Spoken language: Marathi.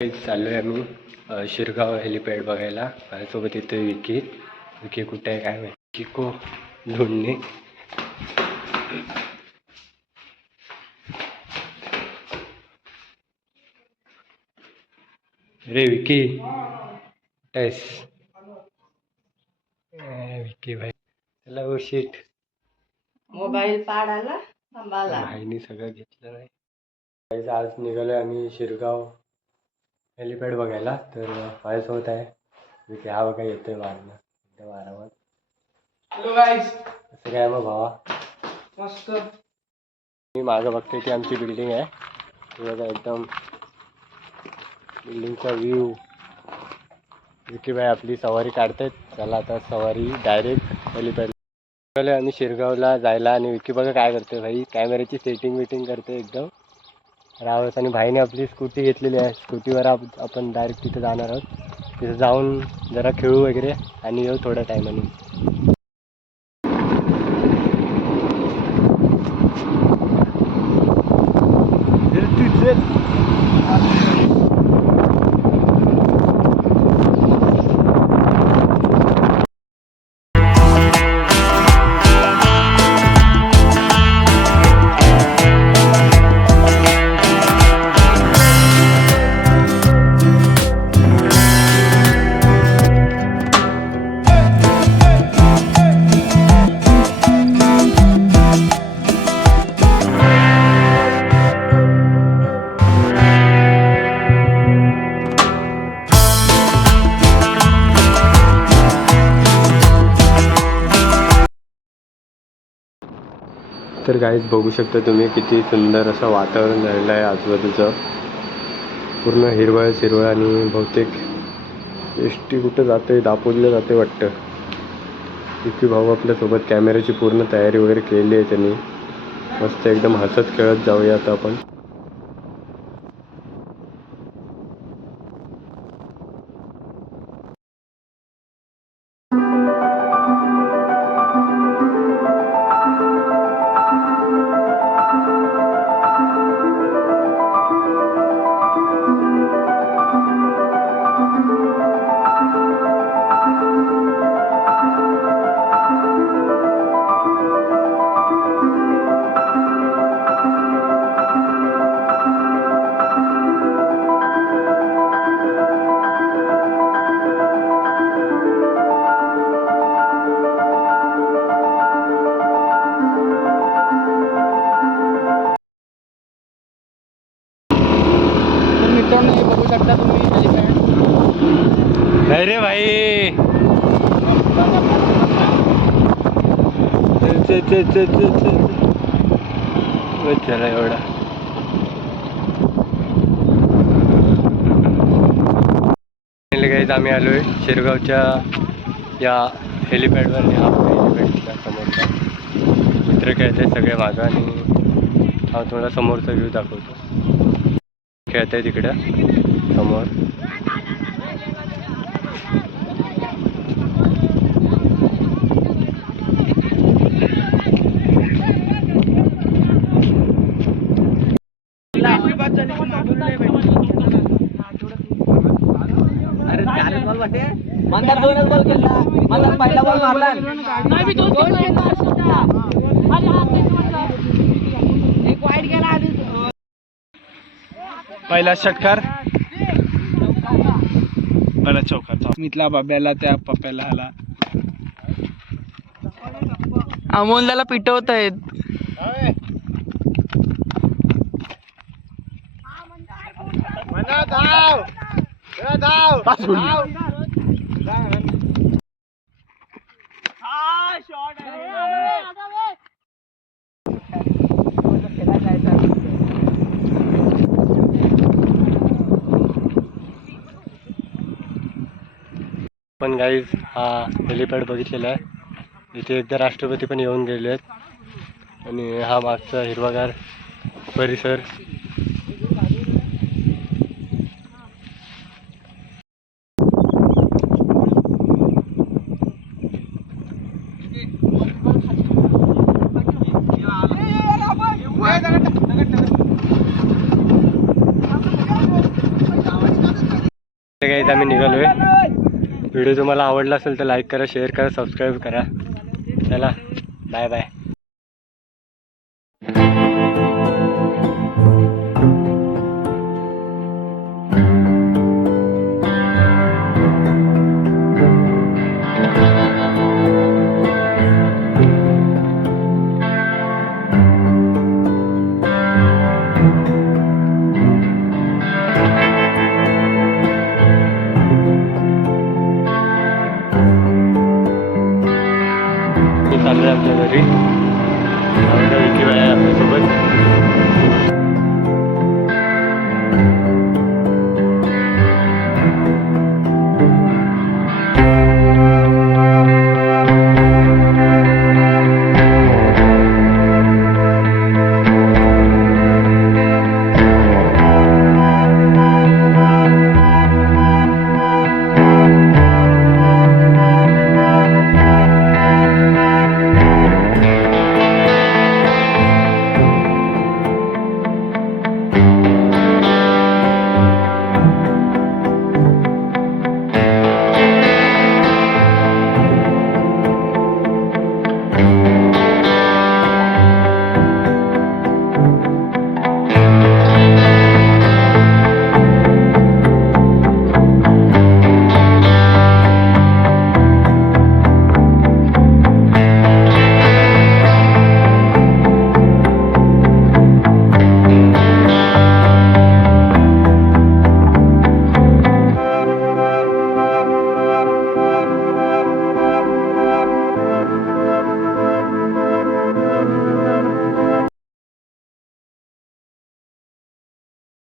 चाललोय आम्ही शिरगाव हेलिपॅड बघायला. माझ्यासोबत येतोय विकी. विकी कुठे आहे काय माहिती, को ढूंढणे. रे विकी कुठेस? विकी भाई चला. ओ शिट, मोबाईल पाडाला सांभाळला. भाईनी सगळं घेतलं नाही. आज निघालोय आम्ही शिरगाव हेलिपॅड बघायला. तर माझ्यासोबत आहे विकी. हा बघा येतोय मारणं एकदम आरामात. हॅलो गाईज, कसं काय मग भावा? मस्त. मी मागं बघतोय ती आमची बिल्डिंग आहे. ती बघा एकदम बिल्डिंगचा व्ह्यू. विकी भाई आपली सवारी काढतायत. चला आता सवारी डायरेक्ट हेलिपॅड. आम्ही शिरगावला जायला आणि विकी बघा काय करते भाई, कॅमेऱ्याची सेटिंग विटिंग करते एकदम रावत. आणि भाईने आपली स्कूटी घेतलेली आहे. स्कूटीवर आपण डायरेक्ट तिथे जाणार आहोत. तिथे जाऊन जरा खेळू वगैरे आणि येऊ थोड्या टायमाने. तर गाईज बघू शकता तुम्ही किती सुंदर असं वातावरण झालेलं आहे आजूबाजूचं. पूर्ण हिरवळच हिरवळ. आणि बहुतेक एस टी कुठं जाते, दापोलीला जाते वाटतं. विकी भाऊ आपल्यासोबत कॅमेऱ्याची पूर्ण तयारी वगैरे केली आहे त्यांनी. मस्त एकदम हसत खेळत जाऊया आता आपण. बघू शकता तुम्ही हेलिपॅड. नाही रे भाई, चला एवढा. आम्ही आलोय शिरगावच्या या हेलिपॅडवर. हा हेलिपॅडच्या समोरचा मित्र खेळत आहे सगळे मागं. आणि हा थोडा समोरचा व्ह्यू दाखवतो. खेळत आहे तिकडं समोर. मंदार 2 बॉल केला. मंदार पहिला बॉल मारला नाही. एक वाईट गेला. पहिला षटकार, पहिला चौकार. मितला बाब्याला त्या पप्प्याला आला. अमोलला पिटवत आहेत. पण गाईज हा हेलिपॅड बघितलेला आहे. इथे एकदा राष्ट्रपती पण येऊन गेले आहेत. आणि हा मागचा हिरवागार परिसर. काही आम्ही निघालोय. व्हिडिओ तुम्हाला आवडला असेल तर लाईक करा, शेअर करा, सबस्क्राईब करा. चला बाय बाय. चाललोय आमच्या घरी. विकी बाई आपल्यासोबत